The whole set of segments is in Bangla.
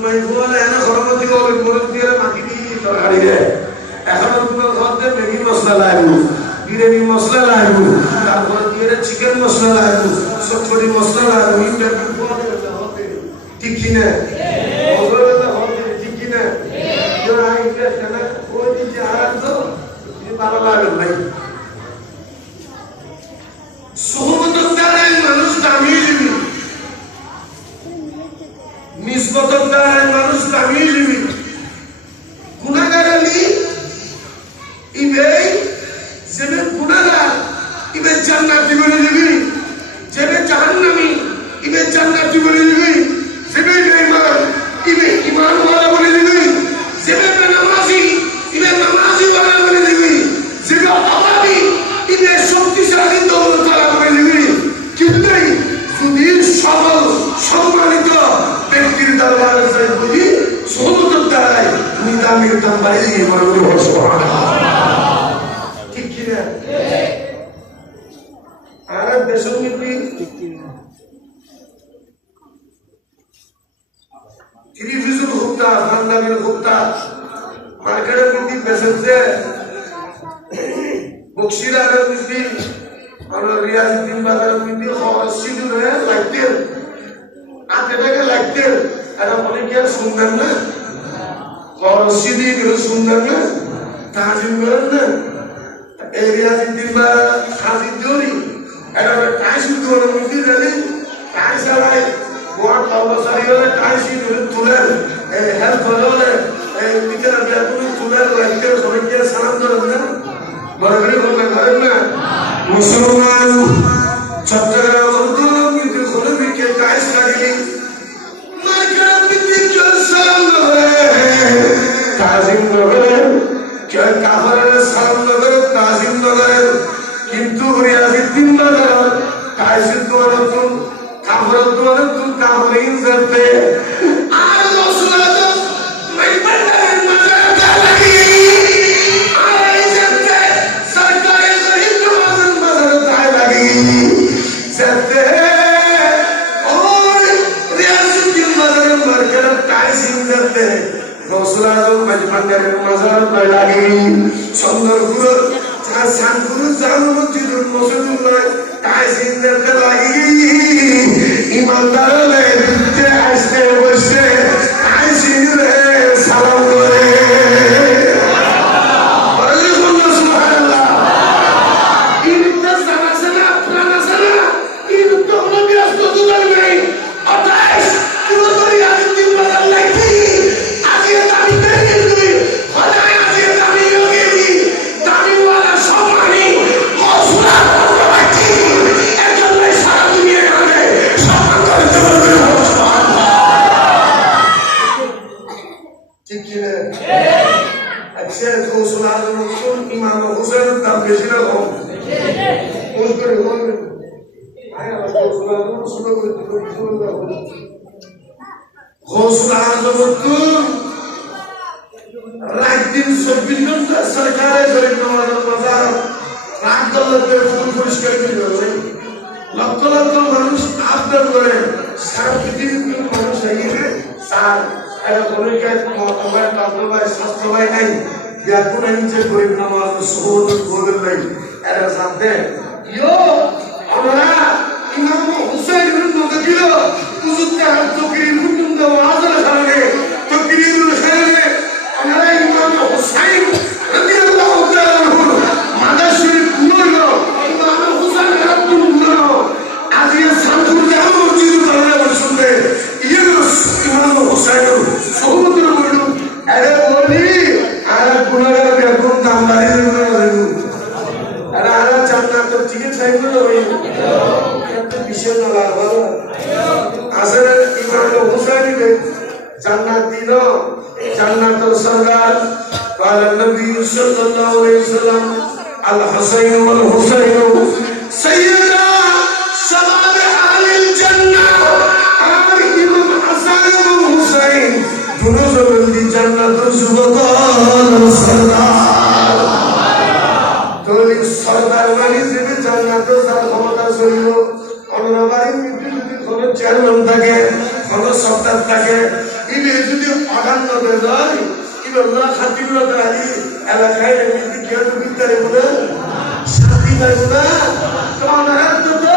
তুমি বলে এনে গরমতি বলে মরে দিয়ে মাটি দিয়ে তরকারি রে এখন তোমার ঘরতে ম্যাগি মশলা লাগবে বিরিয়ানি মশলা লাগবে তারপর দিয়ে চিকেন মশলা লাগবে সবকটি মশলা লাগবে ইন্টারভিউ হবে ঠিক কি না হবে ঠিক কি না ওই যে আরাম তো ভালো লাগে ভাই সুহবতের দ্বারাই মানুষ দামিয়ে দিবি নিসবতের দ্বারাই মানুষ দামিয়ে দিবি গুণাগার আলী ইবে যেবে গুণাগার ইবে জান্নাতি বলে দিবি যেবে জাহান্নামী ইবে জান্নাতি বলে দিবি যেবে বেঈমান ইবে ঈমানওয়ালা বলে দিবি যেবে বেনামাজি ইবে নামাজি ওয়ালা বলে দিবি যেবে অভাবী ইবে শক্তিশালী দৌলতওয়ালা বলে দিবি কিন্তু যদি সবল সম্মানিত ব্যক্তির দরবারে যাই বলি সুহবতের দ্বারাই নিদামের দাম বাড়িয়ে দিয়ে বলবো সুবহানাল্লাহ ঠিক কি না আর দেশনীতি টেলিভিশন হুক্তা বাংলাদেশ হুক্তা মার্কেটের মধ্যে বেসেছে বক্সিরারের মধ্যে আমরা রিয়াজউদ্দিন বাজারের মধ্যে সিঁদুর হয়ে লাগতে আটেটাকে লাগতে এটা মনে কি আর শুনবেন না খরচি দিয়ে গেলে শুনবেন না তাজিম করেন না এই রিয়াজউদ্দিন বা হাজির জরি এটা টাইস উদ্যোগের মধ্যে জানি টাইস আলাই গোয়ার কর্মচারী হলে টাইসি তুলেন হেল্প হলে টিচার তুলেন লাগতে সবাইকে সালাম করেন না বরাবরই বলবেন করেন না মুসলমান চট্টগ্রাম আন্দোলন কিন্তু কোনো বিকে টাইস লাগিয়ে তাজিম নগরে কাফারের সালাম নগরে তাজিম নগরে কিন্তু রিয়াজউদ্দিন বাজার টাইসের দোয়ার নতুন কাফারের দোয়ার নতুন কাফারিন যাতে আর রসুলাত মাইবান্দারের মাজারটা লাগিয়ে আর এই যাতে সরকারের গরিব নওয়াজের মাজারটা লাগিয়ে যাতে ওই রিয়াজউদ্দিন বাজারের মার্কেটের টাইসিং যাতে রসুলাজম মাইবান্দারের মাজারটা লাগিয়ে সুন্দরপুর শানপুর জামে মসজিদুল মসজিদুল্লাহ টাইসিং যাতে লাগিয়ে ইমানদার হলে দিতে আসতে বসে টাইসিং রে সালাম করে রাত দিন 24 ঘন্টা সরকারের গরিব নওয়াজের মাজার রাত দৌলতে ফুল পরিষ্কার করে লক্ষ লক্ষ মানুষ আবদার করে সারা পৃথিবীর মানুষ এগিয়ে স্যার এরা কোনো কাজ মোবাইল টাকা স্বাস্থ্য ভাই নাই এখন নিচে গরিব নওয়াজ সুহবত বদল নাই এরা জানতে আমরা ইমাম হুসাইন ইবনে নদকিল হুজুরকে হাত তকরির হুকুম দেওয়া আজাল খানে তকরিরুল খানে আমরা ইমাম হুসাইন রাদিয়াল্লাহু তাআলা মাদার শরীফ গুলো ইমাম হুসাইন রাব্বুল গুলো আজিয়া শামসুল জাহান মসজিদ বাংলা শুনতে ইমাম হুসাইন সুহবতের বলল আরে বলি আর গুনাহগার বেগুন দাম বাড়িয়ে দেবো আরে আর জান্নাত চিকিৎসা হলো ওই বিশেষ লাভ হলো আসলে ইমাম হুসাইন জান্নাত দিল জান্নাতের সরদার قال النبي صلى الله عليه وسلم الحسين والحسين سيدا شباب اهل الجنه আর ইমাম হাসান এবং হুসাইন দুজন দি জান্নাতের যুবক সরদার তোলি সরদার মানে যে জান্নাতের যার ক্ষমতা ছিল অন্যবারই মৃত্যু যদি কোনো চেয়ারম্যান থাকে কোনো সরদার থাকে এই আগান্ন বেজয় ইবল্লাহ খাতিবুল্লাহ আলী এলাকায় এমনি কেউ বিদ্যারে বলে শান্তি পাইব না তো অনারাত তো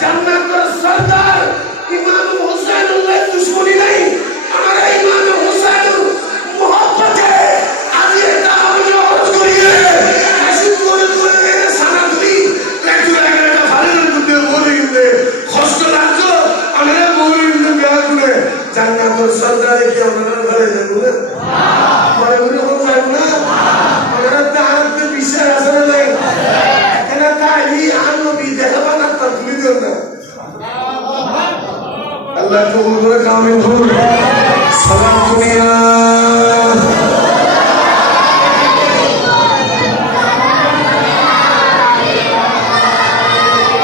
জান্নাতের সরদার ইমাম হুসাইনুল্লাহ দুশমনী নাই আমরা ইমাম হুসাইন মোহাম্মদে আজ এটা আমরা অর্থ করিয়ে আসিফ করে করে সানাতুলি একটু একটা ভালো মধ্যে বলে গেলে কষ্ট লাগতো আমরা বলি বিয়া করে জান্নাতের সরদারে কি আমরা ঘরে যাব না ঘরে ঘরে কোন যাব না আমরা তাহাতে বিশ্বাস আছে না নাই এখানে তাই আর নবী দেখাবা না তা তুমি দিও না আল্লাহ কবুল করে কামিল করুন সালাম দুনিয়া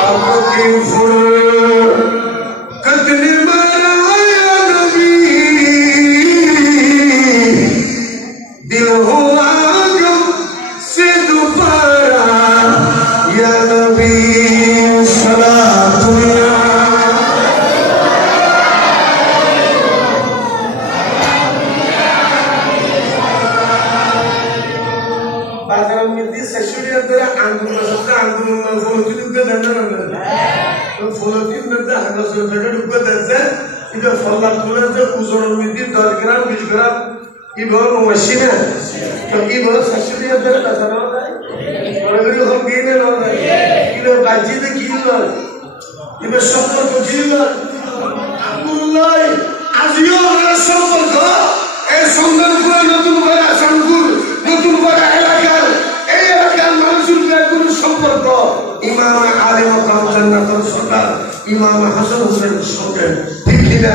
आपके फूल कदने मराया नबी दिल हुआ गम से दोबारा या नबी सलाम दुनिया बाजारों में दी सेशुरिया तेरा आंदोलन फॉलोटिन के दंडन तो फॉलोटिन में तो हंगास होकर डूबे दर्जे इधर फल्ला तुले जो उज़ोरों में दी 10 ग्राम 20 ग्राम ये बहुत मशीन है तो ये बहुत सेशुरिया तेरा बाजारों में और अगर हम गिने ना ये लोग बाजी दे गिने ये बस शब्दों को गिने अल्लाह आजियो हमारा शब्दों को ए सुंदर पूरा नतुन बड़ा संकुल नतुन बड़ा এলাকার এই এলাকার মানুষের কোনো সম্পর্ক ইমাম আলী মাকাম জান্নাতুল সরদার ইমাম হাসান হোসেন সঙ্গে ঠিক কি না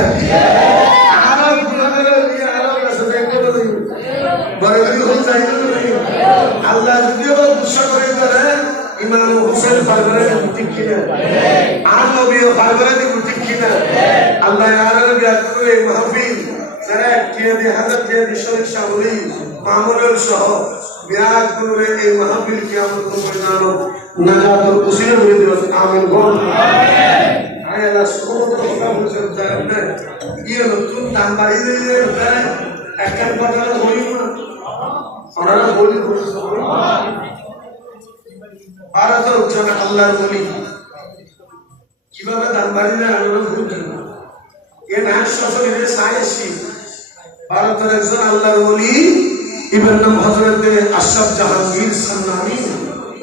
আরব গুনাহগার দিয়ে আরব কাছে দেখতে বলি বড় হল চাই না আল্লাহ যদিও গুসা করে করে ইমাম হোসেন পারবরে ঠিক কি না আর নবীও পারবরে ঠিক কি না আল্লাহ আরব বিয়াত করে মাহফিল যারা টিয়াদি হাজার টিয়াদি শরীফ শামলি মামুনুল সহ বিয়াত করে এই মাহফিল কিয়ামত পর্যন্ত নাজাতুল উসিলা করে দিবেন আমিন বল আমিন আয় আল্লাহ সুবহানাহু ওয়া তাআলা জানেন ইয়ে নতুন দাম বাড়িয়ে দিয়ে একটা কথা বলি না ওনারা বলি ভারত উচ্চারণ আল্লাহর বলি কিভাবে দাম বাড়িয়ে আমরা বুঝি এ নাম শাসনের সায়েসি ভারতের একজন আল্লাহর ওলি ইবনে নাম হযরত আশরাফ জাহাঙ্গীর সান্নানী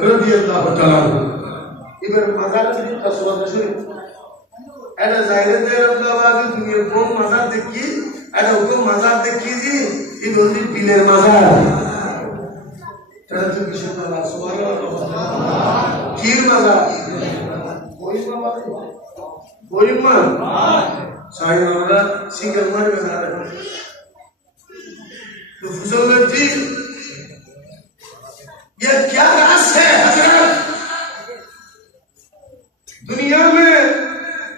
রাদিয়াল্লাহু তাআলা ইবনে মাজার থেকে তাসওয়াদ শরীফ এটা জাহিরে আহমদাবাদ দুনিয়ার কোন মাজার দেখি এটা কোন মাজার দেখি জি এই বলছি বিলের মাজার এটা তো বিশেষ মাজার সুবহানাল্লাহ কি মাজার ওই মাজার ওই মাজার साइनोरा सिंगल मार में आ रहा है तो फजल जी ये क्या राज है हजरत दुनिया में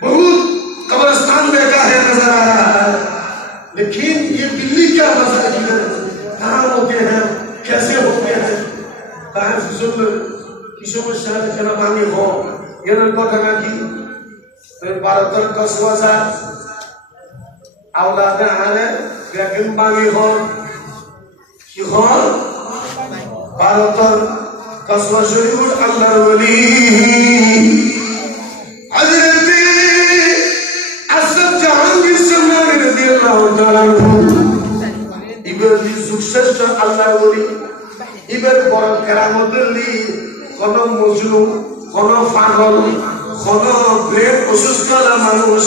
बहुत कब्रिस्तान देखा है नजर आ रहा है लेकिन ये बिल्ली क्या मजा है कहाँ होते हैं कैसे होते हैं कहाँ फजल की समस्या जरा पानी हो ये न को ढंगा की भारतर कसवासा औलाद आने बेगम बागी हो कि हो भारतर कसवा शरीफ अल्लाह वली हजरत असद जहांगीर सम्राट রাদিয়াল্লাহু তাআলা ইবের সুশ্রেষ্ঠ আল্লাহর ওলি ইবের বড় কেরামতের লি কোন মজনু কোন পাগল কোন ব্রেন অসুস্থ মানুষ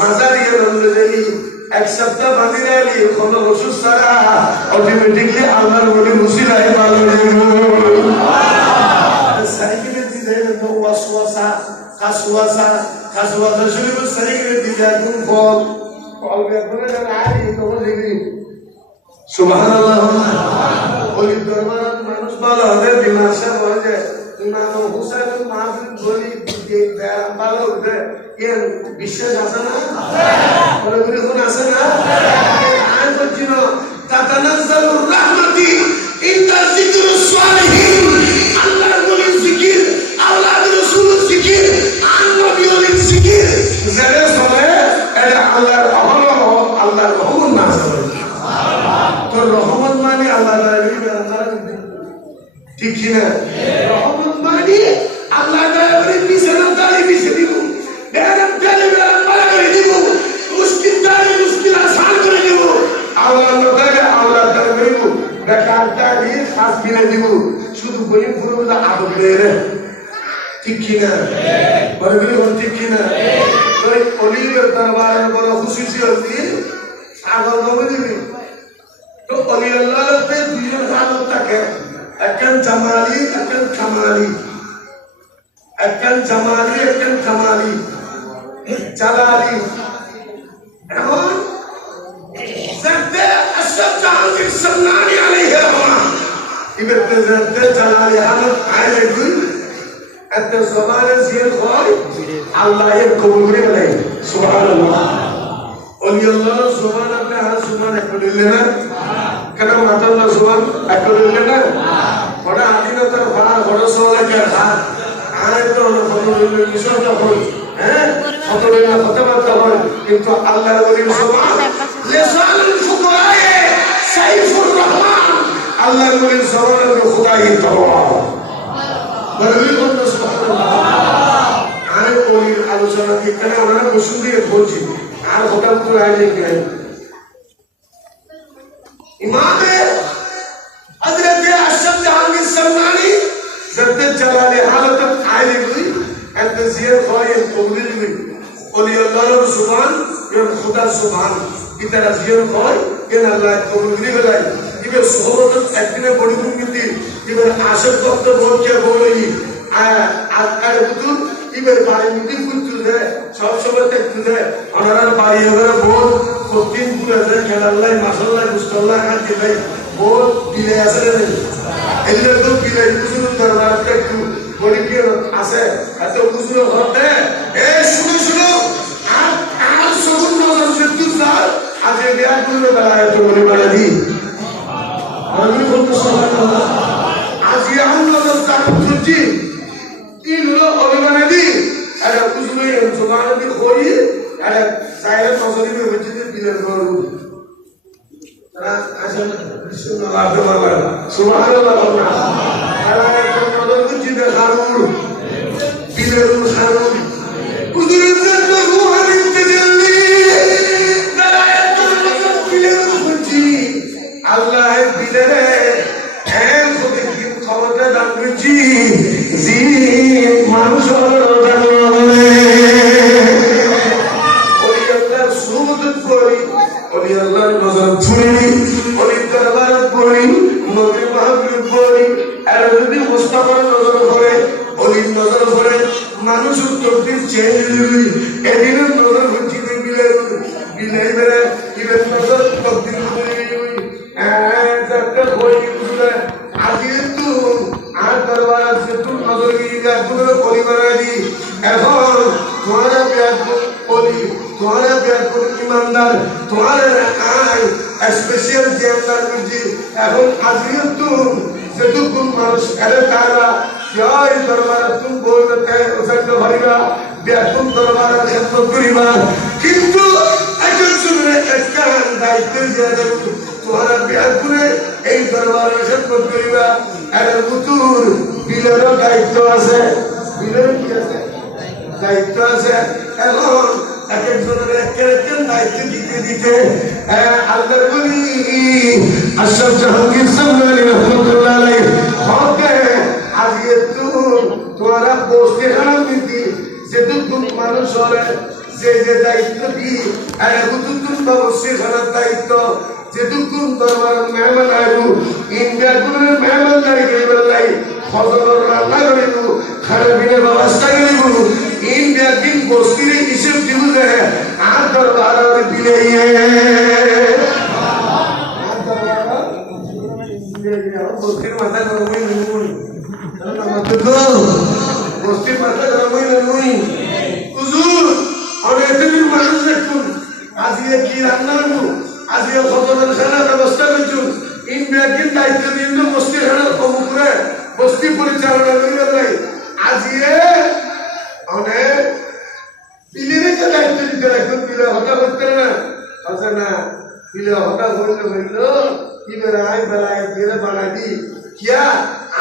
মাজারিয়ে রন্ধেলি এক সপ্তাহ বাঁধিরালি কোন অসুস্থ ছাড়া অটোমেটিকলি আল্লাহর ওলি মুসিরায় ভালো সাইকেলে দিলে তো ওয়াসওয়াসা কাসওয়াসা শরীফ সাইকেলে দিলে কোন ফল ফল বের করে আই তো লিখি সুবহানাল্লাহ ওলি দরবারে মানুষ ভালো হবে বিনাশা হয়ে যায় ইমাম হুসাইন মাহফিল বলি যে ব্যারাম ভালো হবে এর বিশ্বাস আছে না বলে বলে কোন আছে না আয় বলছিল তাতানাজ্জালুর রাহমাতি ইনদা যিকরুস সালিহিন আল্লাহর ওলির জিকির আল্লাহর রাসূলের জিকির আর নবীর জিকির যারা সবাই এটা আল্লাহর রহমত আল্লাহর রহমত না ঠিক কিনা রহমত মানে আল্লাহ দয়া করে বিছানা দাঁড়ি বিছিয়ে দিব বেরাম তেলে বেরাম পালা করে দিব মুশকিল দাঁড়ি মুশকিল আসান করে দিব আল্লাহ দয়া আল্লাহ দয়া দিব বেকার দাঁড়ি খাস কিনে দিব শুধু বলি পুরো আদব রে ঠিক কিনা বলে ঠিক কিনা ওই অলির দরবারের বড় খুশি হচ্ছি আগল নবী দিবি তো অলি আল্লাহতে দুইজন হালত থাকে একজন জামালি একজন কামালি একজন জামালি একজন কামালি জালালি এখন زرده أشرف جهانگیر سمنانی علیه رحمه ইবেতে زرده জালালি হালত আইলে দুই এত জবানে জিয়ার হয় আল্লাহ এর কবুল করে বলে সুবহানাল্লাহ ওলি আল্লাহর জবান আপনি আর জবান একটু দিলেন না কেন মাতাল্লাহ জবান একটু দিলেন না ওটা আদিনতার ভাড়া বড় সওয়ালে কে হাত আয় তো ফতোলে মিশন যখন হ্যাঁ ফতোলে না কথাবার্তা হয় কিন্তু আল্লাহর ওলির জবান লিসানুল ফুকায়ে সাইফুর রহমান আল্লাহর ওলির জবানের খোদাই তাআলা বলি কোন সুবহানাল্লাহ আমি ওলির আলোচনা কি কেন ওরা বসুন দিয়ে বলছি আর কথা তো আইলে কি ইমামে হযরত আশরাফ জাহাঙ্গীর সামনানি জরতে জালালে হালত আইলে গুই এত জিয়ার হয় কবুল গুই ওলি আল্লাহর সুবহান এর খোদা সুবহান ইতারা জিয়ার হয় কেন আল্লাহ কবুল গুই বলাই ইবে সোহবত একদিনে বড়ি গুঙ্গিতি ইবে আশর ভক্ত বলকে বলই আর বুতুল ইবের বাড়ি মুদি ফুটু দে সব সময় দেখতে দে ওনার বাড়ি এবারে বল প্রতিদিন পুরো দে খেলাল্লাই মাশাআল্লাহ মুস্তাল্লাহ কাটে ভাই বল দিলে আছে রে এলে তো দিলে বুঝুন দরবার একটু বলি কি আছে এত বুঝুন হতে এ শুনো শুনো আর সগুন নজর সেতু স্যার আজ এই বিয়ার করে বেলায় তো বলি বলা দি আমি বলতে সুবহানাল্লাহ আজ ইয়াহুন নজর তাকুজি ইল্লো অভিমানে দি আরে বুঝলে জমানে দি করি আরে সাইরে নজরি মে হচ্ছে দিলের গরু তারা আসলে সুবহানাল্লাহ আরে নজর দি দেখারুর দিলের খারুর কুদরতের রূহানি তাজাল্লি দালায়াত নজর দিলের খুঁজি আল্লাহ দিলে এক খুদি ক্ষমতা দান করেছি জি মানুষ আল্লাহর নজর ছুড়ি ওই দরবার পড়ি নবী মাহবুব পড়ি আর যদি মুস্তাফার নজর পড়ে ওই নজর পড়ে মানুষ তকদির চেঞ্জ হই এদিন নজর হচ্ছে বিলে বিলে বেরে ইবে নজর তকদির হই যাতে হই বুঝলে আজি তো আর দরবার আছে তো নজর গিয়ে পুরো পরিবার দি এখন তোমারা বিয়াদ বলি তোমারা বিয়াদ করে ইমানদার তোমারা আই স্পেশাল জেমদার বুঝি এখন আজি তো যেটুকুন মানুষ এর তারা জয় দরবার তুমি বলতে ওসব ভাইরা বিয়াতুন দরবার খেদমত করিবা কিন্তু একজন শুনে একটা দায়িত্ব দিয়ে তোমারা বিয়াদ করে এই দরবারের খেদমত করিবা এর বুতুর বিলেরও দায়িত্ব আছে বিলের কি আছে দায়িত্ব আছে এখন এক একজনের এক দায়িত্ব দিতে দিতে আল্লাহর বলি আশরাফ জাহাঙ্গীর সামনানি রহমাতুল্লাহ আলাইহি হকে আজকে তোমরা বসতে খারাপ নীতি যেটুকু মানুষ হলে যে যে দায়িত্ব দি বুতুন বসতে খারাপ দায়িত্ব যেটুকু দরবার মেহমান আইবু ইন্ডিয়া গুলোর মেহমানদারি করিবার লাই ফজলর রান্না করিব খারাপিনের ব্যবস্থা করিব ইন্ডিয়া দিন বস্তির হিসেব দিব যে আর দরবার দিলে বস্তির মাথা গরম হয়ে নেবুন বস্তির মাথা গরম হয়ে নেবুই হুজুর আর এতদিন মানুষ দেখুন আজকে কি রান্না হইব আজকে ফজলের খানার ব্যবস্থা করছুন ইন্ডিয়া দিন দায়িত্ব দিন বস্তির খানার খবর করে বস্তি পরিচালনা করিবার লাই আজকে অনেক বিলের দায়িত্ব দিতে রাখুন বিলে হঠাৎ করতে না আছে না বিলে হঠাৎ হইল হইল কি বেড়াই বেড়াই ফিরে বানাই দি কিয়া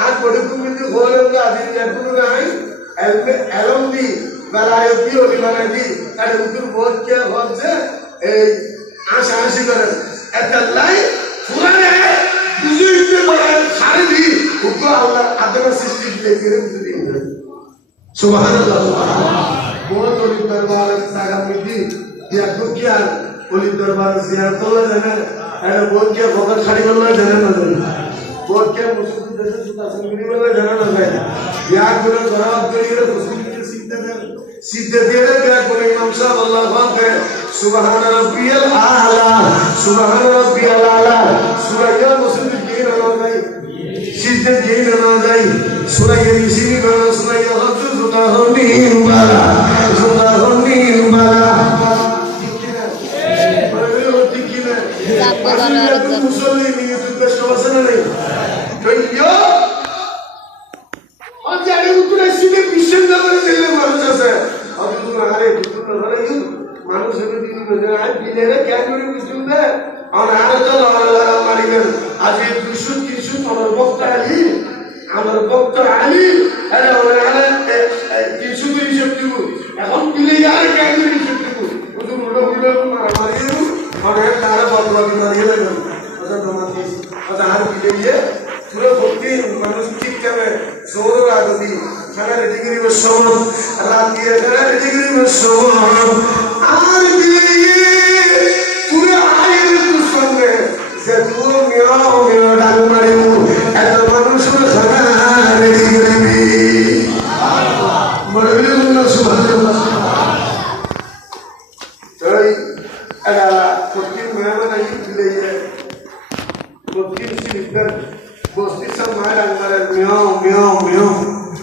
आज बड़ी कुमिल्ली खोलेंगे आदि जयपुर में आई एलम्बी बेलायती होली बनाई अरे उधर बहुत क्या बहुत से आशा आशी करें ऐतलाई पुराने तुझे इतने बड़ा खाने दी उनको अल्लाह आदम सिस्टम लेके रहे सुबह अल्लाह बहुत होली दरबार सागा मिली या तो क्या होली दरबार ज़ियारत हो जाना अरे बहुत क्या भगत खाली करना जाना ना बहुत क्या मुस्लिम जैसे सुता संगीत वाला जाना ना है या गुरु खराब करिए मुस्लिम के सीधे दे रहे क्या गुरु इमाम साहब अल्लाह पाक है सुबहान रब्बियल आला सूरह मुस्लिम के ना गई सीधे के ना गई सूरह यासीन का सूरह हज सुता होनीन बाला मुसल्ली नहीं तो बस वसन नहीं तो यो और जाने उतरे सीधे मिशन दवर चले मानुष से अब तू हमारे मानुष से भी नजर आए बिले रे क्या करे मिशन दे और आने तो अल्लाह हमारी कर आज ये दुश्मन किशु और वक्त आली अरे और आने किशु भी शक्ति को এখন बिले यार क्या करे शक्ति को तो मुड़ा मारी और है तारा बहुत मारी लगे हर बिले पूरा भक्ति मानुष ठीक करे जोर लागती खाना डिग्री में सोम रात की खाना डिग्री में सोम आर बिले पूरा आये तू संगे से तू मेरा डाल मारे ऐसा मानुष को खाना डिग्री में मरवी उन्ना सुबह तरी अगला भक्ति में नहीं बिले भक्ति सिर्फ বস্তি সব মায়ের আঙ্গারে মিয়াও মিয়াও মিয়াও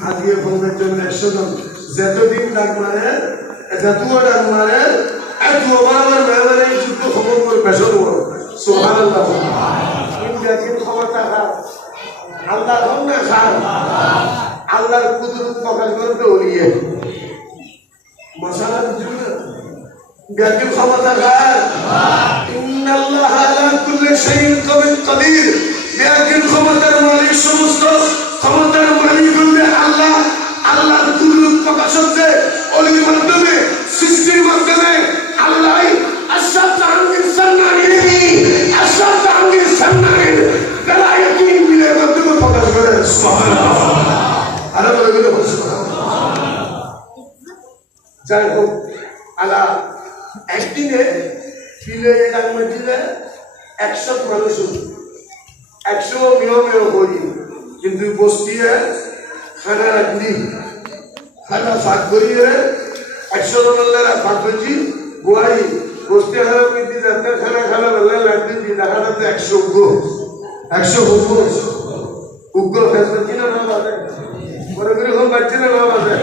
আদিয়ে ফোনের জন্য 100 জন যতদিন ডাক মারে যতও ডাক মারে এত আমার মেহমানে যুদ্ধ খবর করে বেশর হলো সুবহানাল্লাহ ইনজাকিন ক্ষমতা খা আল্লাহ হন্না খা আল্লাহর কুদরত প্রকাশ করতে ওলিয়ে মাশাআল্লাহ বুঝুন ইনজাকিন ক্ষমতা খা ইন্নাল্লাহ আলা কুল্লি শাইইন কাদির लेकिन ক্ষমতার মালিক সমস্ত ক্ষমতার মালিক হলেন আল্লাহ আল্লাহর কুদরত প্রকাশ হচ্ছে ওলির মাধ্যমে সৃষ্টির মাধ্যমে আল্লাহ আশরাফ জাহাঙ্গীর সান্নানী বেলায়েতি মিলের মাধ্যমে প্রকাশ করেন সুবহানাল্লাহ আরে বলে সুবহানাল্লাহ যাই হোক আল্লাহ একদিনে ফিলে এক মসজিদে 100 মানুষ 100 নিয়মে হই কিন্তু বস্তিয়ে খানা রাখলি খানা ভাগ করিয়ে 100 জনের ভাগ করছি বুয়াই বস্তি হারা মিটি যাতে খানা খানা বেলা লাগতে দি দেখাটা তো 100 গো 100 উগ্র ফেসবুক কিনা না বাজে বড় করে কোন বাচ্চা না বাজে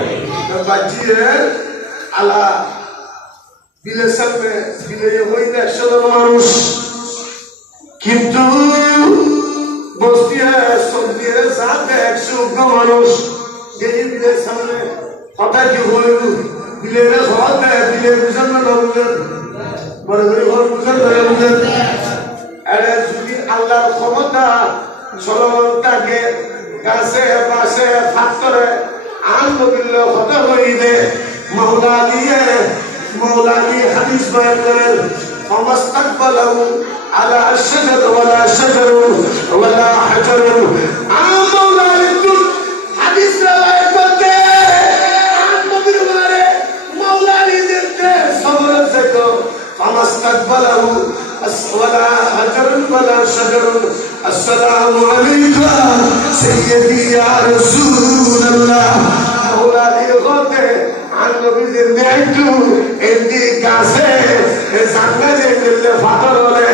বাচ্চিয়ে আলা বিলের সামনে বিলে হইতে 100 জন মানুষ কিন্তু বস্তিয়ে সবজির সাথে 100 মানুষ এই বিলের সামনে কথা কি হইল বিলের হতে বিলের সামনে নবুলেন বড় করে ঘর বুঝার ধরে বুঝেন আরে যদি আল্লাহর ক্ষমতা চলমনটাকে গাছে পাশে ফাত্তরে আনবিল্লাহ কথা হইবে মাওলা আলী হাদিস বয়ান করেন فمستقبله على الشجر ولا شجر ولا حجر مولا الدين حديث رواية করতে নবীর বারে মাওলা আলী দেখতে সবর থেকে فمستقبله ولا حجر ولا شجر السلام عليك سيدي يا رسول الله مولا আলী করতে নবীর নেটু এন্ডি গাছে জাঙ্গা যে দিলে ফাতর হলে